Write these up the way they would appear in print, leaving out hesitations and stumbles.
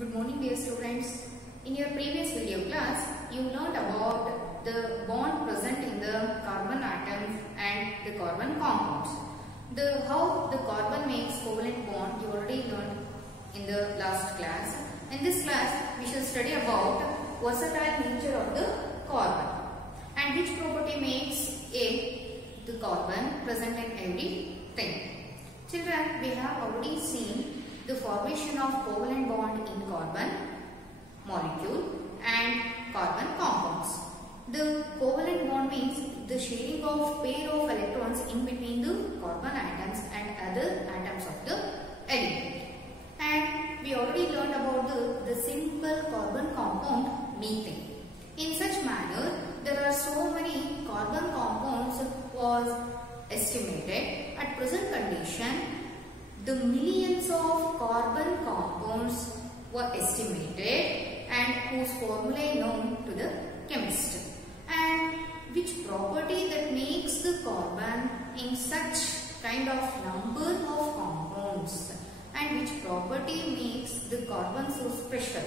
Good morning dear students. In your previous video class, you learned about the bond present in the carbon atoms and the carbon compounds. How the carbon makes covalent bond you already learned in the last class. In this class, we shall study about versatile nature of the carbon and which property makes the carbon present in everything. Children, we have already seen the formation of covalent bond in carbon molecule and carbon compounds. The covalent bond means the sharing of pair of electrons in between the carbon atoms and other atoms of the element. And we already learned about the simple carbon compound methane. In such manner, there are so many carbon compounds was estimated. At present condition, the millions of carbon compounds were estimated and whose formulae known to the chemist. And which property that makes the carbon in such kind of number of compounds and which property makes the carbon so special?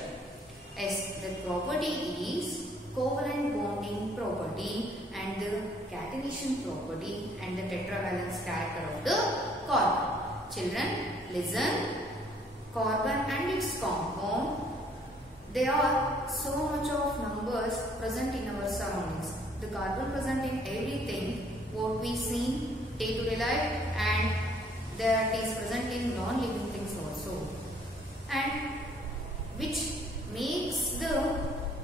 As the property is covalent bonding property and the catenation property and the tetravalence character of the carbon. Children, listen. Carbon and its compound, there are so much of numbers present in our surroundings. The carbon present in everything what we see day-to-day life, and that is present in non-living things also, and which makes the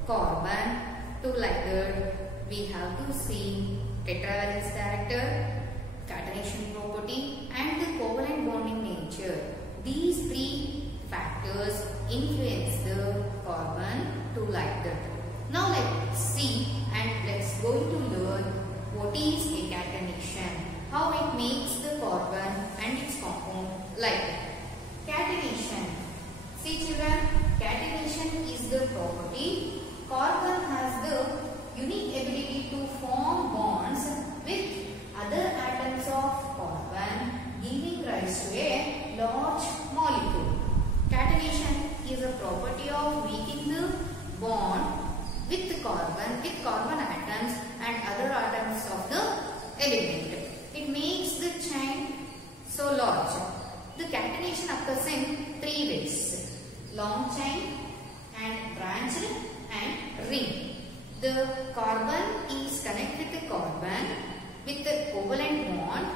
carbon to like that. We have to see tetravalence character, catenation property and the covalent bonding nature. These three factors influence the carbon to like that. Now let's see and let's go to learn what is a catenation, how it makes the carbon and its compound like that. Catenation. See children, catenation is the property. Carbon has the unique ability to form bonds with other atoms of carbon, giving rise to a large molecule. Catenation is a property of making the bond with the carbon atoms and other atoms of the element. It makes the chain so large. The catenation occurs in three ways: long chain and branched and ring. The carbon is connected to carbon with the covalent bond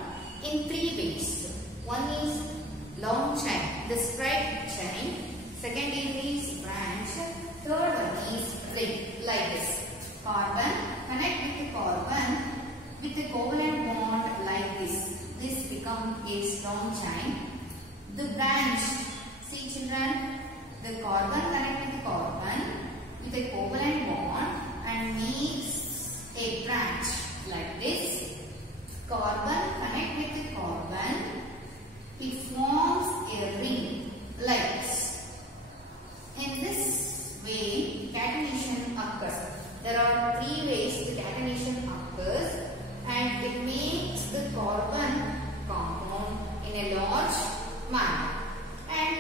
in three ways. One is long chain, the straight chain. Second is branch. Third one is ring, like this. Carbon connect with the carbon with the covalent bond like this. This becomes a long chain. The branch, see children, the carbon connect with the carbon with a covalent bond and makes a branch like this. Carbon connect with the carbon, it forms a ring like this. In this way, catenation occurs. There are three ways the catenation occurs and it makes the carbon compound in a large manner. And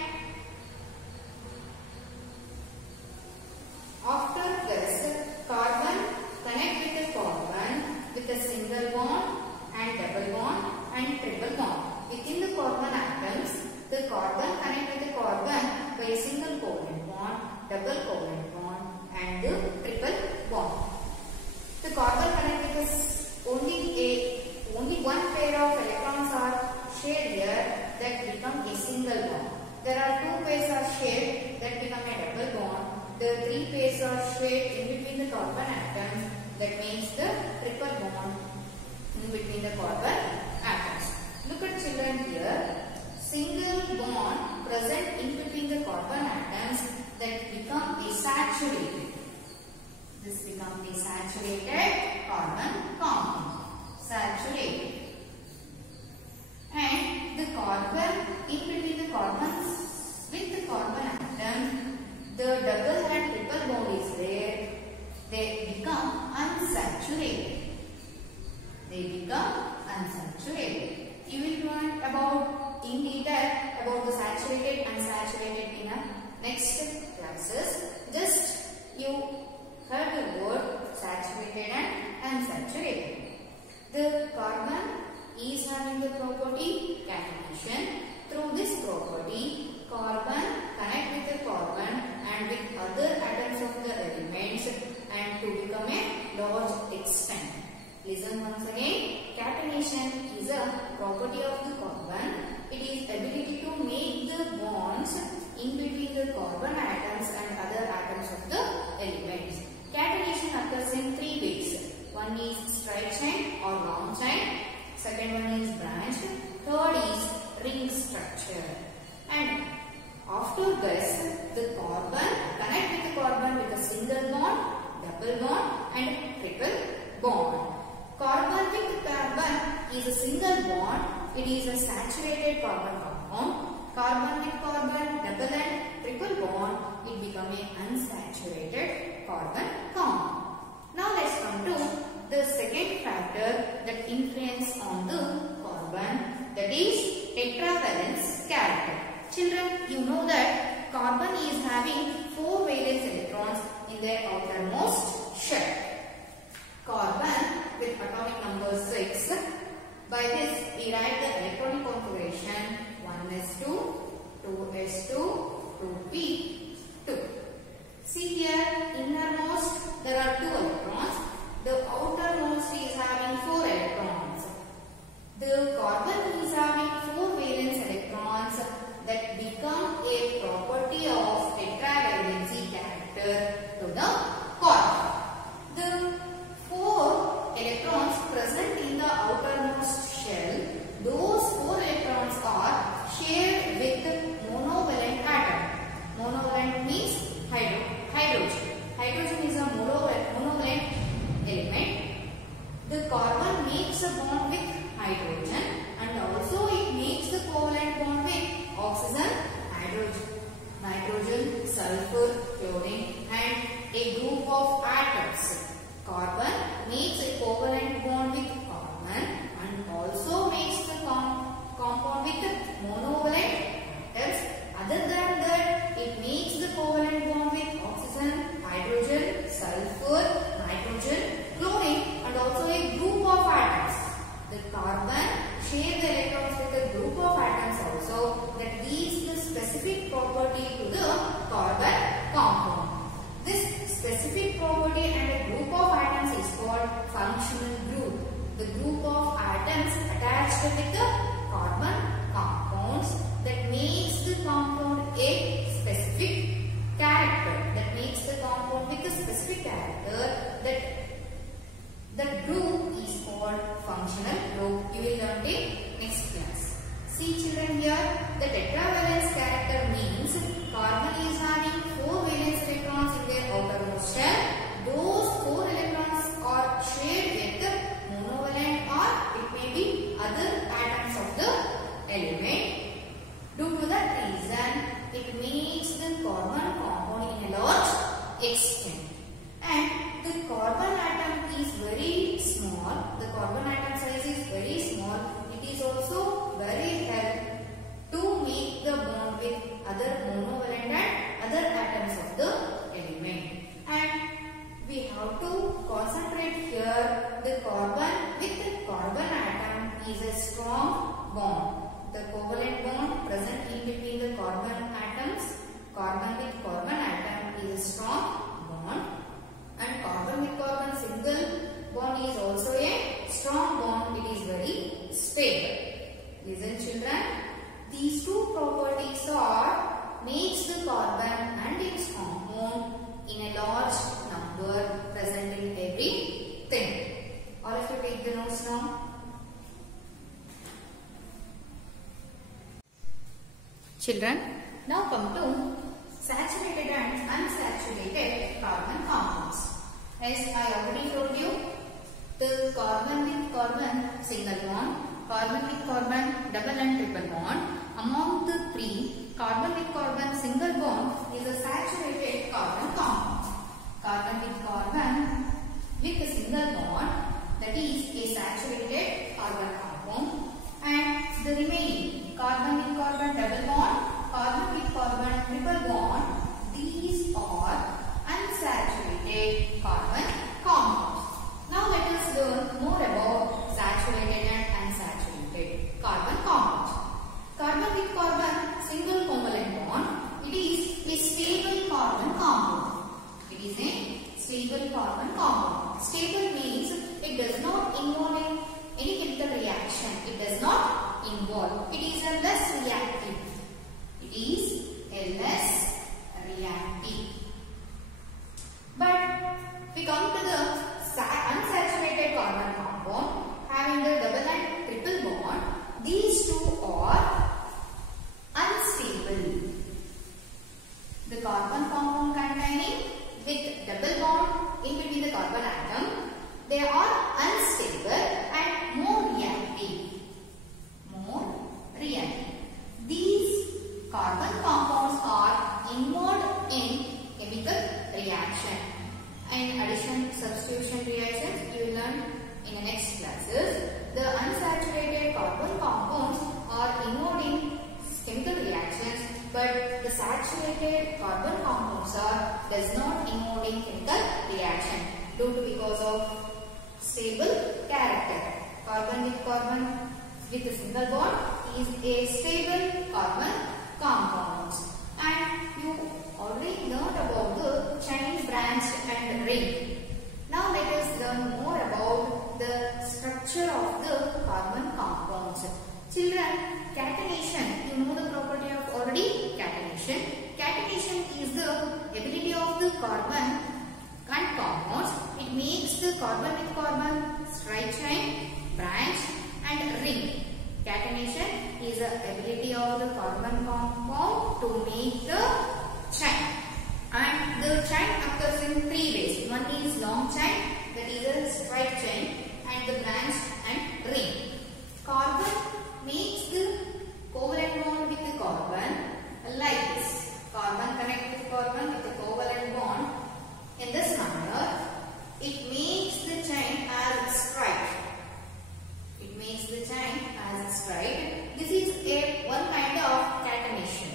after this, carbon connect with the carbon with a single bond and double bond and triple bond. Within the carbon atoms, the carbon connect with the carbon by a single covalent bond, double covalent bond and the triple bond. The carbon connect with only one pair of electrons are shared here, that become a single bond. There are two pairs are shared, that become a double bond. The three pairs are shared in between the carbon atoms, that makes the triple bond in between the carbon atoms. Look at children here. Single bond present in between the carbon atoms that become desaturated. This becomes a saturated carbon compound. Saturated. And the carbon in between the carbons with the carbon atom, the double and triple bond is there. They become unsaturated. You will learn about in detail about the saturated and unsaturated in a next class. carbon connect with the carbon with a single bond, double bond and triple bond. Carbon with carbon is a single bond. It is a saturated carbon compound. Carbon with carbon, double and triple bond, it becomes an unsaturated carbon compound. Now let's come to the second factor that influence on the carbon, that is tetravalence character. Children, you know that carbon is having 4 valence electrons in their outermost shell. Carbon with atomic number 6. By this we write the electronic configuration 1s2, 2s2, 2p2. See here, innermost there are 2 electrons. The outermost is having 4 electrons. The carbon is having 4 valence electrons that become a property of tetravalency character to the carbon. The 4 electrons present in the outermost shell, those 4 electrons are shared with monovalent atom. Monovalent means hydrogen. Hydrogen is a monovalent element. The carbon makes a bond with hydrogen and also it makes the covalent bond with oxygen, hydrogen, nitrogen, sulfur, chlorine and a group of atoms. Carbon makes a covalent bond with carbon and also makes the compound with monovalent atoms. Other than that, it makes the covalent bond with oxygen, hydrogen, sulfur, nitrogen, chlorine and also a group of atoms. The carbon share the electrons with a group of atoms also, that gives the specific property to the carbon compound. This specific property and a group of atoms is called functional group. The group of atoms attached with the carbon compounds that makes the compound a specific character. That makes the compound with a specific character. That group is called functional group. You will learn it next class. See children here, the tetravalence character means carbon is having 4 valence electrons in their outermost shell. Those 4 electrons are shared with monovalent or it may be other atoms of the element. Due to that reason, it makes the carbon compound in a large extent. And the carbon atom is very small. The carbon atom size is very small. It is also very helpful to make the bond with other monovalent and other atoms of the element. And we have to concentrate here, the carbon with the carbon atom is a strong bond. The covalent bond present in between the carbon atoms, carbon with carbon atom is a strong bond. And carbon with carbon single bond is also a strong bond. It is very stable. Listen children, these 2 properties are makes the carbon and its compound in a large number present in everything. All of you take the notes now. Children, now come to saturated and unsaturated carbon compounds. As I already told you, the carbon with carbon single bond, carbon with carbon double and triple bond. Among the 3, carbon with carbon single bond is a saturated carbon compound. Carbon with carbon with a single bond, that is a saturated carbon compound. And the remaining carbon with carbon double bond, carbon with carbon triple bond, these are unsaturated carbon compounds. Now let us learn more about saturated and unsaturated carbon compounds. Carbon with carbon single covalent bond, it is a stable carbon compound. It is a stable carbon compound. Stable means it does not involve in any chemical reaction. It does not involve. It is a less reactive. It is a less reactive. But we come to the unsaturated carbon compound having the double and triple bond. These 2 are unstable. The carbon compound containing with double bond in between the carbon atom, they are unstable and more reactive. These carbon compounds are involved in chemical reaction. In addition, substitution reactions you will learn in the next classes. The unsaturated carbon compounds are involved in chemical reactions, but the saturated carbon compounds does not involve in chemical reaction because of stable character. Carbon with a single bond is a stable carbon compound. And you already learned about the chain, branch and ring. Now let us learn more about the structure of the carbon compounds. Children, catenation, you know the property of already catenation. Catenation is the ability of the carbon and compounds. It makes the carbon with carbon straight chain, branch and ring. Catenation is the ability of the carbon compound to make the chain. And the chain occurs in three ways. One is long chain, that is a straight chain, and the branch and ring. Carbon makes the covalent bond with the carbon like this. Carbon connects with carbon with a covalent bond in this manner. It makes the chain as straight. This is one kind of catenation.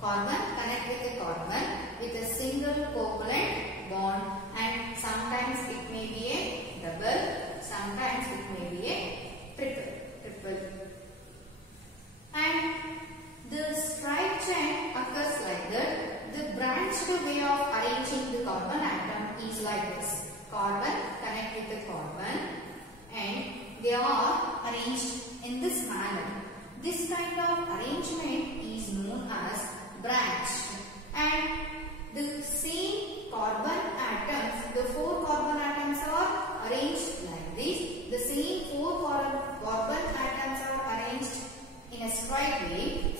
Carbon connect with the carbon with a single covalent bond, and sometimes it may be a double, sometimes it may be a triple. And the straight chain occurs like that. The branched way of arranging the carbon atom is like this. Carbon connect with the carbon and they are arranged in this manner. This kind of arrangement is known as branch. And the same carbon atoms, the 4 carbon atoms are arranged like this. The same 4 carbon atoms are arranged in a straight way.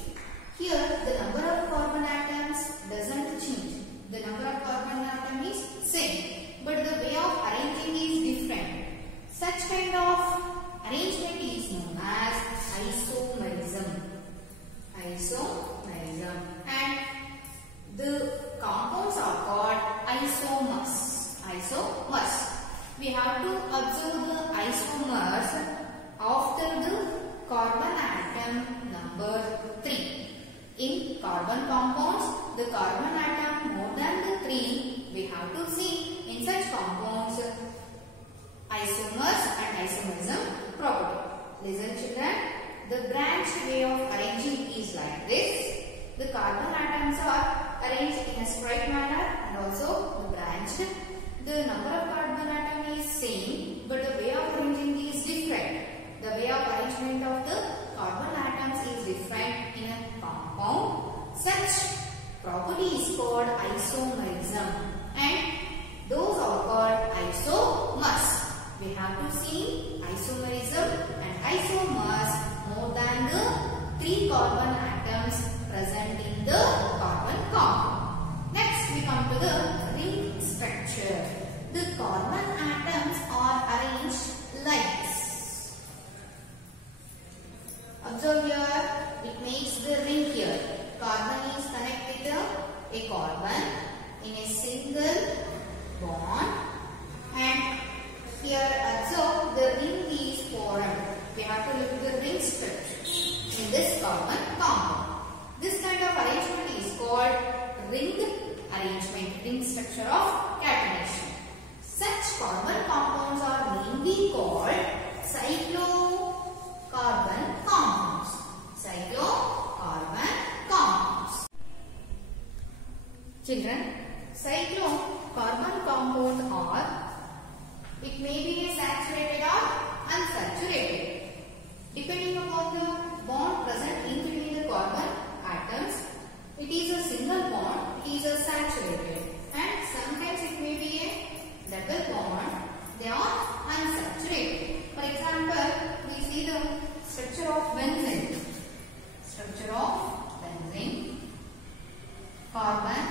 Here the number of carbon atoms doesn't change. The number of carbon atom is same, but the way of arranging is different. Such kind of arrangement is known as isomerism. And the compounds are called isomers. We have to observe the isomers after the carbon atom number 3. In carbon compounds, the carbon atom more than the 3, we have to see in such compounds isomers and isomerism property. Listen children, the branch way of arranging is like this. The carbon atoms are arranged in a straight manner and also the branched. The number of carbon atom is same, but the way of arranging is different. The way of arrangement of the carbon atoms is different in a compound. Such property is called isomerism, and those are called isomers. We have to see isomerism and isomers more than the 3 carbon atoms present in the carbon compound. Next we come to the ring structure. The carbon atoms are arranged like this. Observe here, it makes the ring here. Carbon is connected with a carbon in a single bond, and here observe the ring is formed. We have to look at the ring structure in this carbon compound. This kind of arrangement is called ring arrangement, ring structure of catenation. Such carbon compounds are mainly called cyclocarbon compounds. Children, cyclocarbon compounds are, it may be saturated or unsaturated. Depending upon the bond present in between the carbon atoms, it is a single bond, it is a saturated, and sometimes it may be a double bond, they are unsaturated. For example, we see the structure of benzene. Carbon,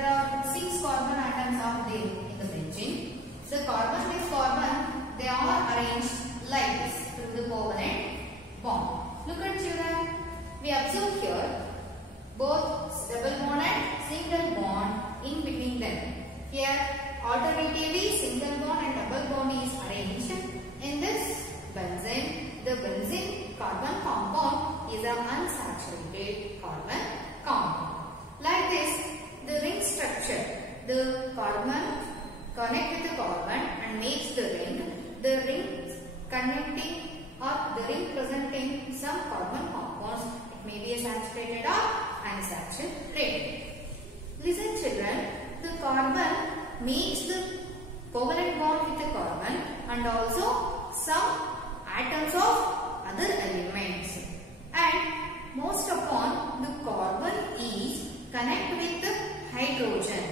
there are 6 carbon atoms are there in the benzene. The carbon with carbon, they are arranged like this through the covalent bond. Look at children, we observe here both double bond and single bond in between them. Here alternatively single bond and double bond is arranged in this benzene. The benzene carbon compound is an unsaturated carbon compound. Like this, the ring structure, the carbon connect with the carbon and makes the ring. The ring connecting or the ring presenting some carbon compounds. It may be a saturated or unsaturated. Listen children, the carbon makes the covalent bond with the carbon and also some atoms of other elements. And most upon the carbon is connect with the hydrogen.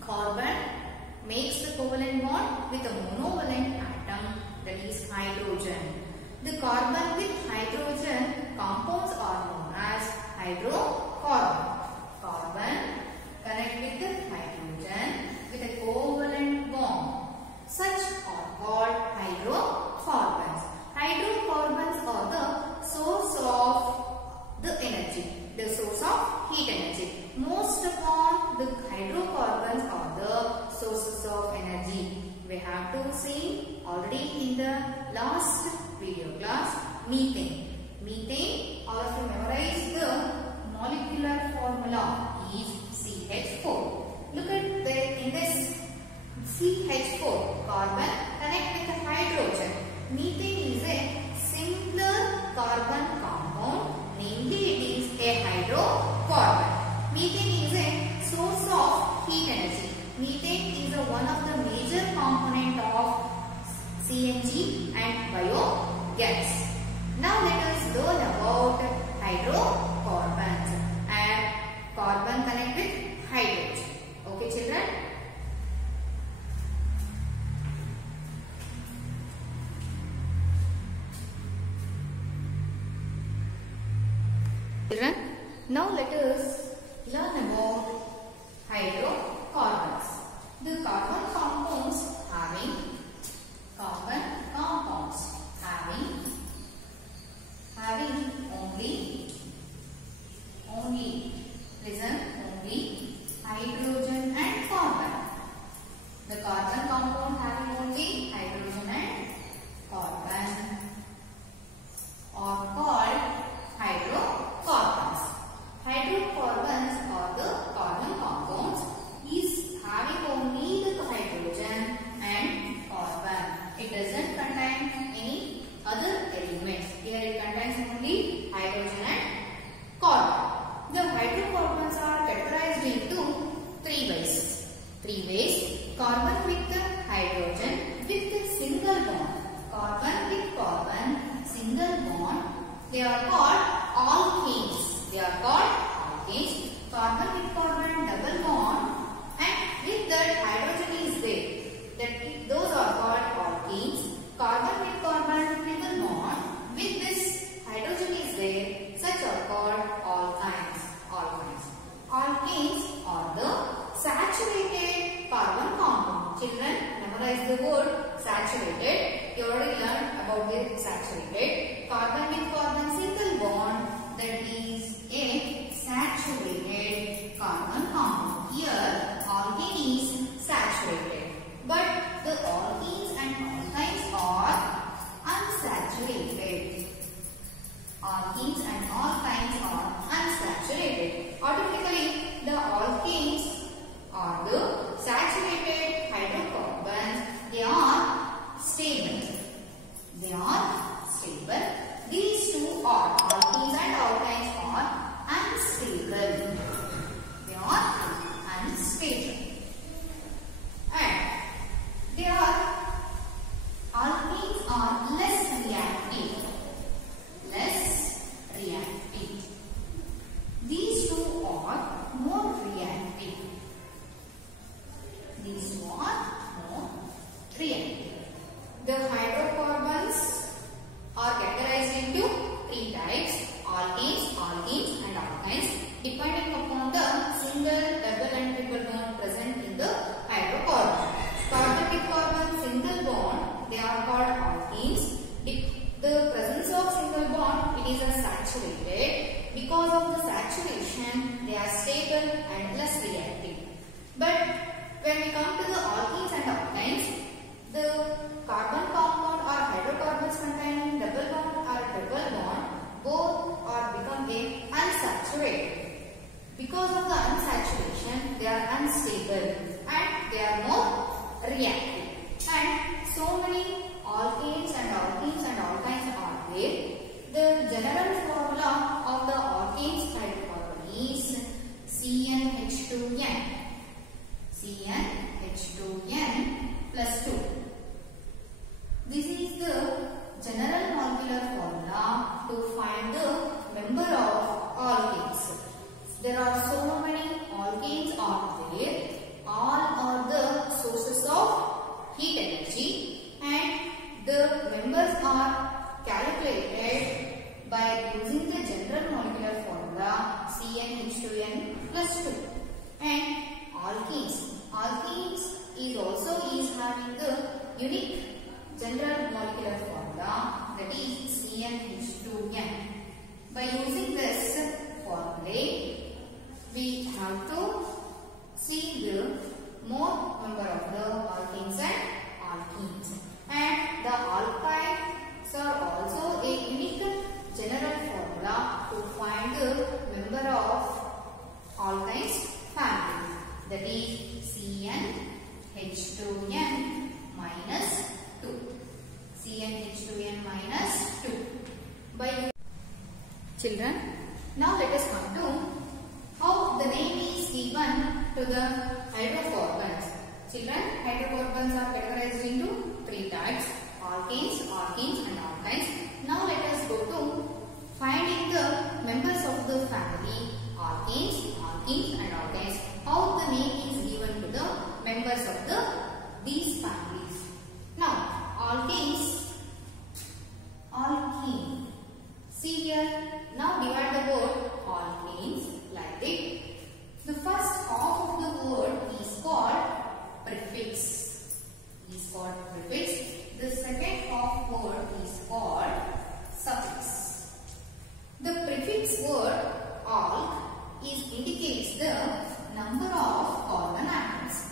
Carbon makes the covalent bond with a monovalent atom, that is hydrogen. The carbon with hydrogen compounds are known as hydrocarbon. Carbon connect with the hydrogen with a covalent bond. Such are called hydrocarbons. Hydrocarbons are the source of the energy, the source of heat energy. Most upon the hydrocarbons are the sources of energy. We have to see already in the last video class methane. Methane, all of you memorize the molecular formula is CH4. Look at in this CH4 carbon connect with the hydrogen. Methane is a simpler carbon compound, namely it is a hydrocarbon. Methane is a source of heat energy. Methane is one of the major component of CNG and biogas. Now let us learn about hydrocarbons and carbon connect with hydrogen. Okay children? Children, now let us learn about hydrocarbons. The carbon compounds having only listen, only hydrogen and carbon. The carbon compound having only hydrogen and carbon are called hydrocarbons. Hydrocarbons are the carbon compounds is having only the hydrogen and carbon. It doesn't contain any other elements. Here it contains only hydrogen and carbon. The hydrocarbons are categorized into three ways. Carbon with the hydrogen with the single bond. Carbon with carbon, single bond. They are called alkenes. Carbon with carbon, double bond, and with that hydrogen is there. Those are called alkenes. Carbon with carbon, triple bond. With this hydrogen is there. Such are called alkynes. Alkenes are the saturated carbon compound. Children, memorize the word saturated. You already learned about the saturated. Carbon with carbon, single bond. That is a saturated carbon compound. Here, alkene is saturated. But the alkenes and alkynes are unsaturated. Alkenes and alkynes are unsaturated. Automatically, the alkenes are the saturated hydrocarbons. They are stable. These two are alkenes and alkynes are unstable. And alkenes are less reactive. These two are more reactive. The hydrocarbons are categorized into three types: alkenes, and alkynes, depending upon the single, double and triple CnH2n. CnH2n plus 2. This is the general molecular formula to find the member of alkanes. There are so many alkanes are there. All are the sources of heat energy, and the members are calculated by using the general molecular formula CnH2n plus 2. And alkenes is also having the unique general molecular formula, that is CnH2n. By using this formula, we have to see the more number of the alkenes and alkenes. And the alkynes are also a unique general formula to find the member of alkynes family, that is CnH2n minus 2. CnH2n minus 2. By children, now let us come to how the name is given to the hydrocarbons. Children, hydrocarbons are categorized into 3 types: alkanes, alkenes and alkynes. Now let us go to finding the members of the family alkanes, alkenes and alkynes. How the name is given to the members of these families. Now, alkanes, alkene. See here, now divide the word alkanes like this. The first half of the word is called prefix. The second half word is called suffix. The prefix word alk indicates the number of carbon atoms.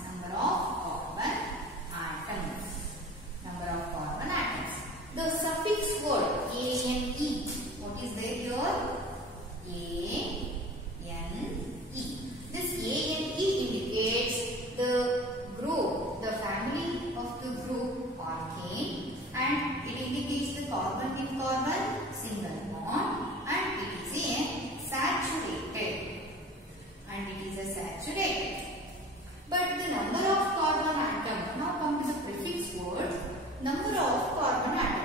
The suffix word ane. What is there here? ane. This ane indicates the group, the family of the group alkane, and it indicates the carbon in carbon single bond, and it is a saturated. But the number of carbon atoms, now come to the prefix word, number of carbon atoms.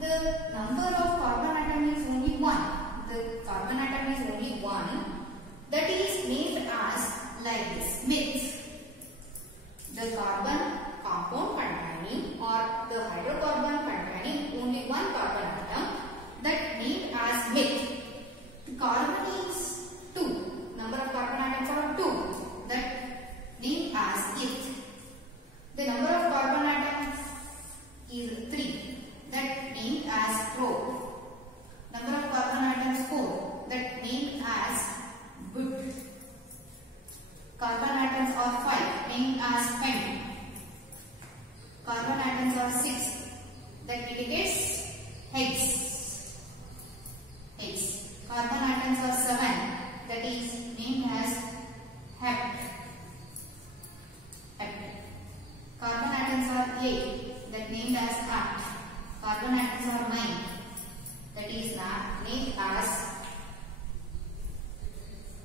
The number of carbon atom is only 1. The carbon atom is only 1. That is named as like this, meth. The carbon compound containing or the hydrocarbon containing only 1 carbon atom, that named as meth. Carbon is 2. Number of carbon atoms are 2. That named as eth. The number of carbon atoms is 3. That named as pro. Number of carbon atoms 4. That named as but. Carbon atoms are 5. Named as pen. Carbon atoms are 6. That indicates hex. Carbon atoms are 7. That is named as hept. Carbon atoms are 8. That named as apt. Carbon atoms are 9. That is named as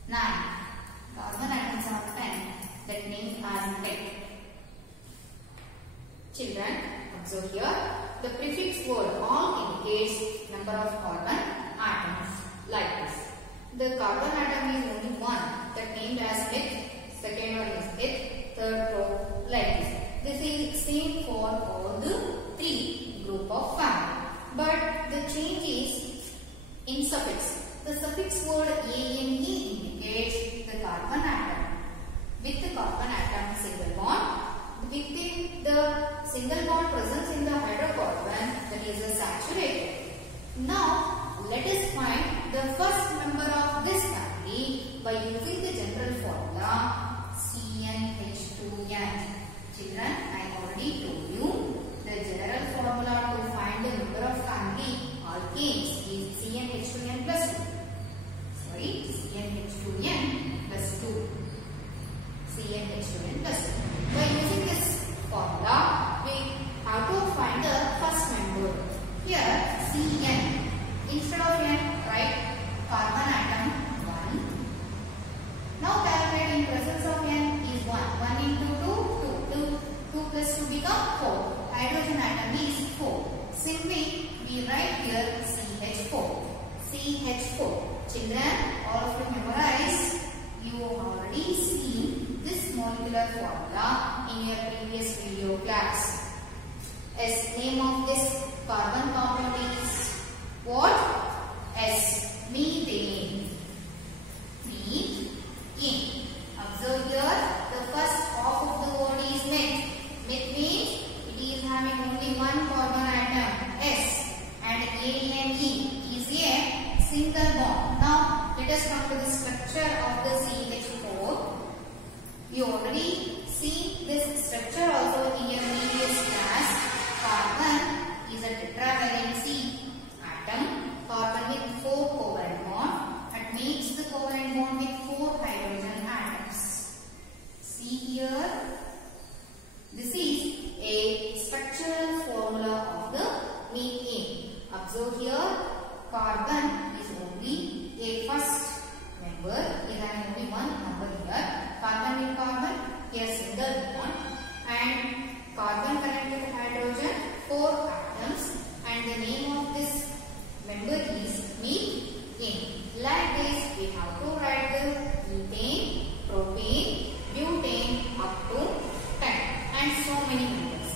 9. Carbon atoms are 10. That named as 10. Children, observe here. The prefix word all indicates number of carbon atoms like this. The carbon atom is only 1. That named as eth. Second one is eth. Third row like this. This is same for all the 3 group of family. But the change is in suffix. The suffix word ane indicates the carbon atom. With the carbon atom single bond, within the single bond presence in the hydrocarbon, that is a saturated. Now let us find the first member of this family by using the general formula CnH2n. Children, I already told you the general formula to find the member of family alkanes is CnH2n plus 2. CnH2n plus 2. CnH2n plus 2. By using this formula, we have to find the first member. Here Cn children, all of you memorize. You already seen this molecular formula in your previous video class. As name of this carbon compound is what? S. Methane. Methane. Observe here, the first half of the word is met. Met means it is having only one carbon atom, S, and ANE is a single bond. Now let us come to the structure of the CH4. You already see this structure also in your previous class. Carbon is a tetravalency atom. Carbon with 4 covalent bond and makes the covalent bond with 4 hydrogen atoms. See here, this is a structural formula of the methane. Observe here, carbon is only a first member. Is having only one number here. Carbon with carbon, here single bond, and carbon connect with hydrogen, 4 atoms, and the name of this member is methane. Like this, we have to write the methane, propane, butane up to 10 and so many members.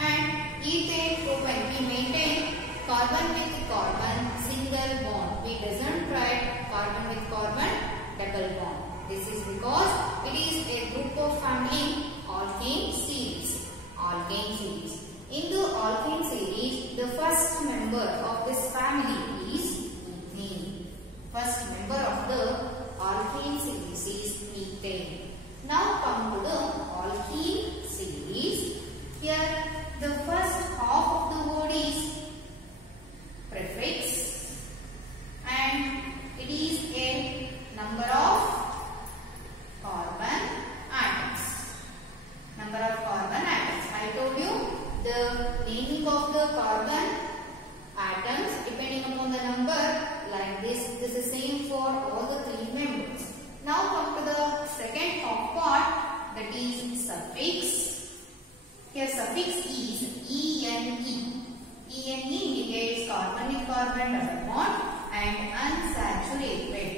And ethane, propane, we maintain carbon with carbon, single bond. We doesn't write carbon with carbon, double bond. This is because it is a group of family alkane series. Alkane series. In the alkane series, the first member of this family is methane. First member of the alkane series is methane. Now come to the alkene series. Here the first half of the word is prefix and it is a number of carbon atoms. Number of carbon atoms. I told you the naming of the carbon atoms depending upon the number like this. This is same for all the 3 members. Now come to the second half part, that is suffix. Here suffix is ENE. ENE indicates carbon with carbon double bond and unsaturated.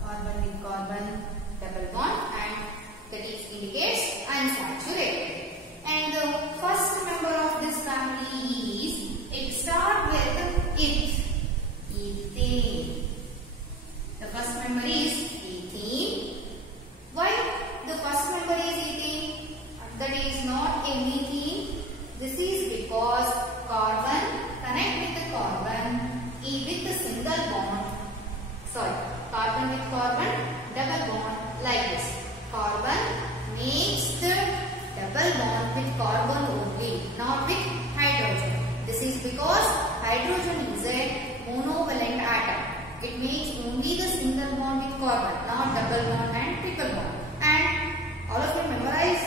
Carbon with carbon double bond and that is indicates unsaturated. And the first member of this family is, it starts with it. Ethane. The first member is ethene. Why the first member is ethene? That is not a methane. This is because carbon connect with the carbon with the single bond. Sorry, carbon with carbon double bond like this. Carbon makes the double bond with carbon only, not with hydrogen. This is because hydrogen is a monovalent atom. It makes only the single bond with carbon, not double bond and triple bond. And all of you memorize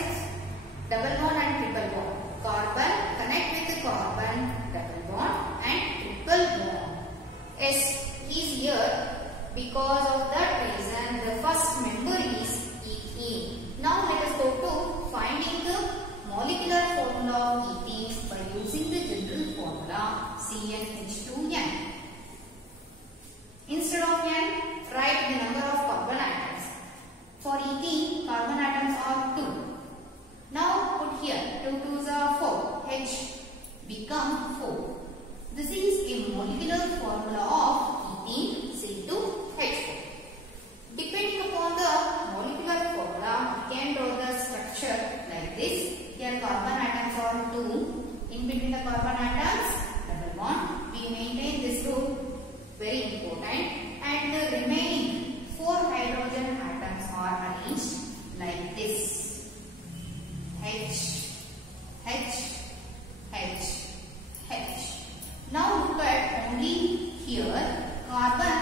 double bond and triple bond. Carbon connect with the carbon, double bond and triple bond. S is here because of that reason the first member is ethene. Now let us go to finding the molecular formula of ethene by using the general formula CnH2n. Instead of n, write the number of carbon atoms. For ethene, carbon atoms are 2. Now put here 2 2s are 4. H become 4. This is a molecular formula of ethene C2H4. Depending upon the molecular formula, we can draw the structure like this. Here carbon atoms are 2. In between the carbon atoms, double bond. We maintain this rule, very important. And the remaining 4 hydrogen atoms are arranged like this. H, H, H, H. Now look at only here carbon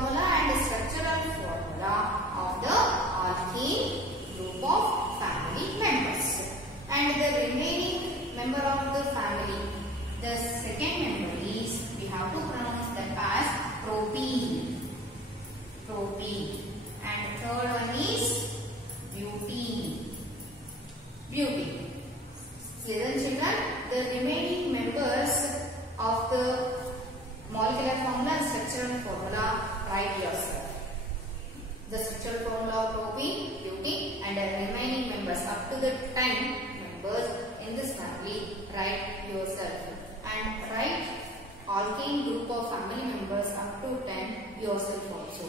formula and structural formula of the alkene group of family members. And the remaining member of the family, the second member is, we have to pronounce that as propene. Propene. And third one is butene. Butene. Children, the remaining members of the molecular formula and structural formula, write yourself. The structural formula of propene, butene, and the remaining members up to the 10 members in this family, write yourself. And write alkene group of family members up to 10 yourself also.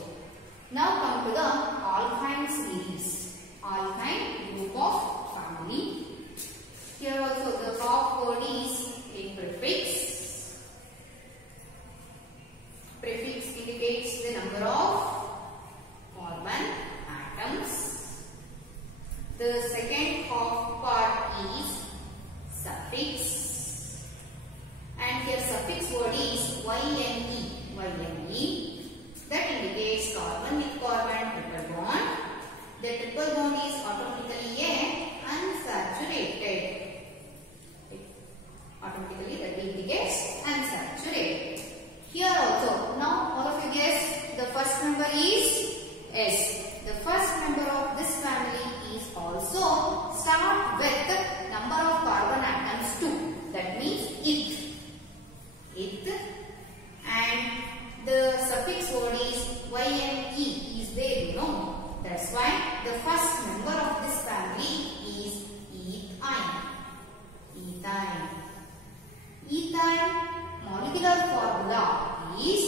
Now come to the alkyne series. Alkyne group of family. Here also the half word is in prefix. Prefix indicates the number of carbon atoms. The second half part is suffix. And here suffix word is YNE. YNE. That indicates carbon with carbon triple bond. The triple bond is automatically unsaturated. Automatically that indicates unsaturated. Here also, now all of you guess the first member is S. The first member of this family is also start with number of carbon atoms 2. That means eth. Eth. And the suffix word is YNE is there, you know. That's why the first member of this family is ethine. Ethine. Ethine molecular formula is,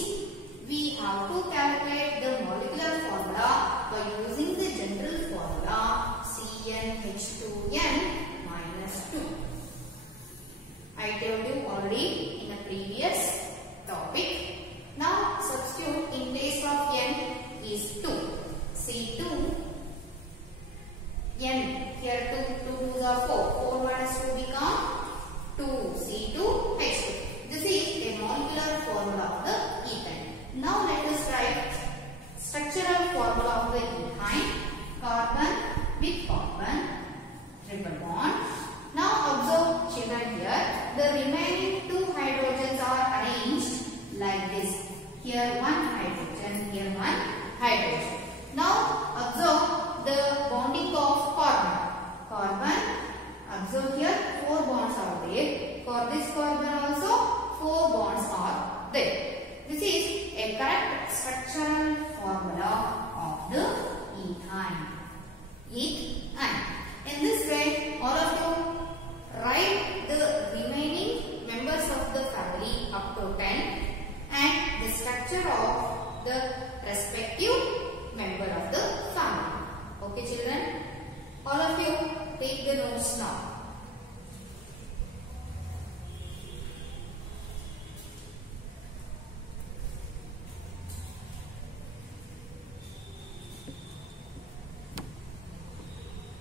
we have to calculate the molecular formula by using the general formula CnH2n minus 2. I told you already in a previous topic. Now substitute in place of n is 2. C2 n. Here 2 2's are 4. 4 minus 2 become 2 C2H2. This is a molecular formula of the ethane. Now let us write structural formula of the ethine. Carbon with carbon triple bond. Now observe children here. The remaining 2 hydrogens are arranged like this. Here one hydrogen, here one hydrogen. Now observe the bonding of carbon. Carbon, observe here 4 bonds are there. For this carbon also 4 bonds are there. This is a correct structural formula of the ethine. Ethine. In this way, all of you write the remaining members of the family up to 10 and the structure of the respective member of the family. Okay children? All of you take the notes now.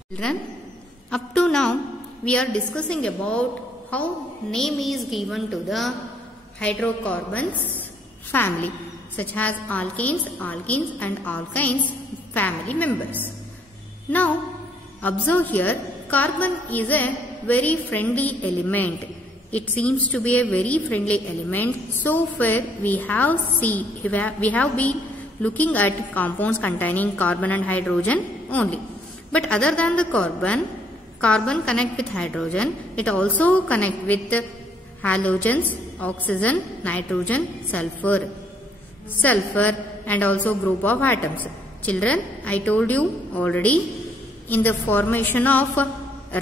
Children, up to now we are discussing about how name is given to the hydrocarbons family, such as alkanes, alkenes and alkynes family members. Now observe here, carbon is a very friendly element. It seems to be a very friendly element. So far we have been looking at compounds containing carbon and hydrogen only. But other than the carbon connect with hydrogen, it also connect with halogens, oxygen, nitrogen, sulfur and also group of atoms. Children, I told you already, in the formation of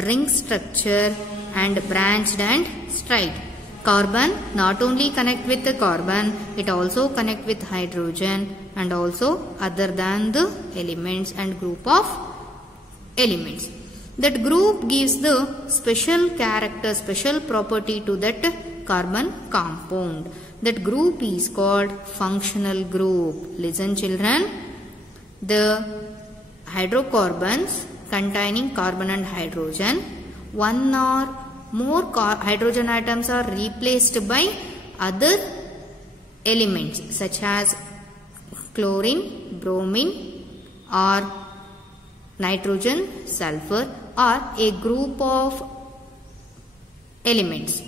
ring structure and branched and straight, carbon not only connect with the carbon, it also connect with hydrogen and also other than the elements and group of elements. That group gives the special character, special property to that carbon compound. That group is called functional group. Listen children, the hydrocarbons containing carbon and hydrogen, one or more hydrogen atoms are replaced by other elements such as chlorine, bromine, or nitrogen, sulfur are a group of elements.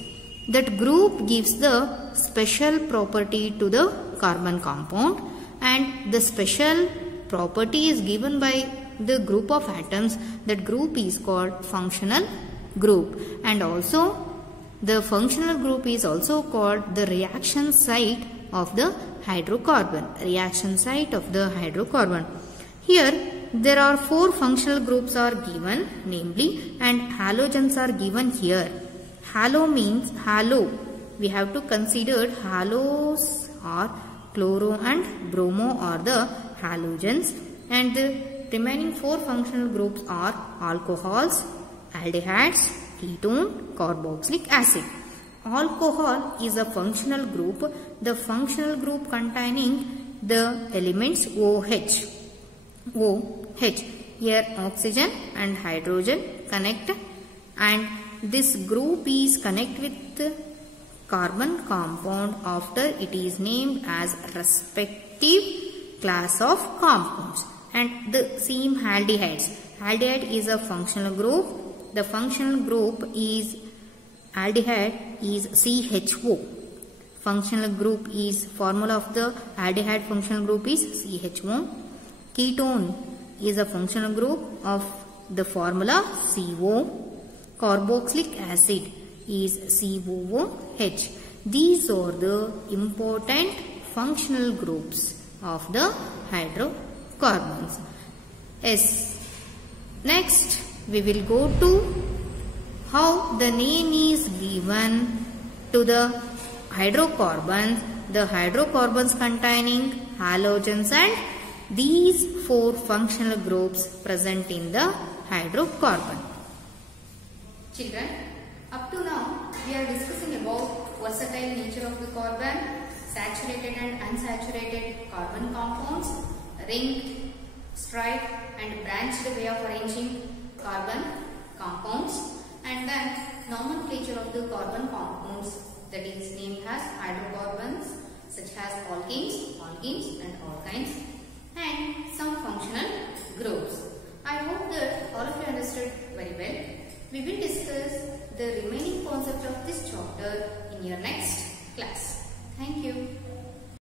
That group gives the special property to the carbon compound, and the special property is given by the group of atoms. That group is called functional group, and also the functional group is also called the reaction site of the hydrocarbon. Reaction site of the hydrocarbon. Here there are 4 functional groups are given, namely, and halogens are given here. Halo means halo. We have to consider halos are chloro and bromo are the halogens, and the remaining 4 functional groups are alcohols, aldehydes, ketone, carboxylic acid. Alcohol is a functional group. The functional group containing the elements OH. Here oxygen and hydrogen connect, and this group is connect with the carbon compound after it is named as respective class of compounds. And the same aldehydes. Aldehyde is a functional group. The functional group is aldehyde is CHO. Functional group is formula of the aldehyde functional group is CHO. Ketone is a functional group of the formula CO. Carboxylic acid is COOH. These are the important functional groups of the hydrocarbons. Yes. Next, we will go to how the name is given to the hydrocarbons. The hydrocarbons containing halogens and these 4 functional groups present in the hydrocarbon. Children, up to now we are discussing about versatile nature of the carbon, saturated and unsaturated carbon compounds, ringed, striped and branched way of arranging carbon compounds, and then nomenclature of the carbon compounds, that is named as hydrocarbons such as alkenes, and alkynes, and some functional groups. I hope that all of you understood very well. We will discuss the remaining concept of this chapter in your next class. Thank you.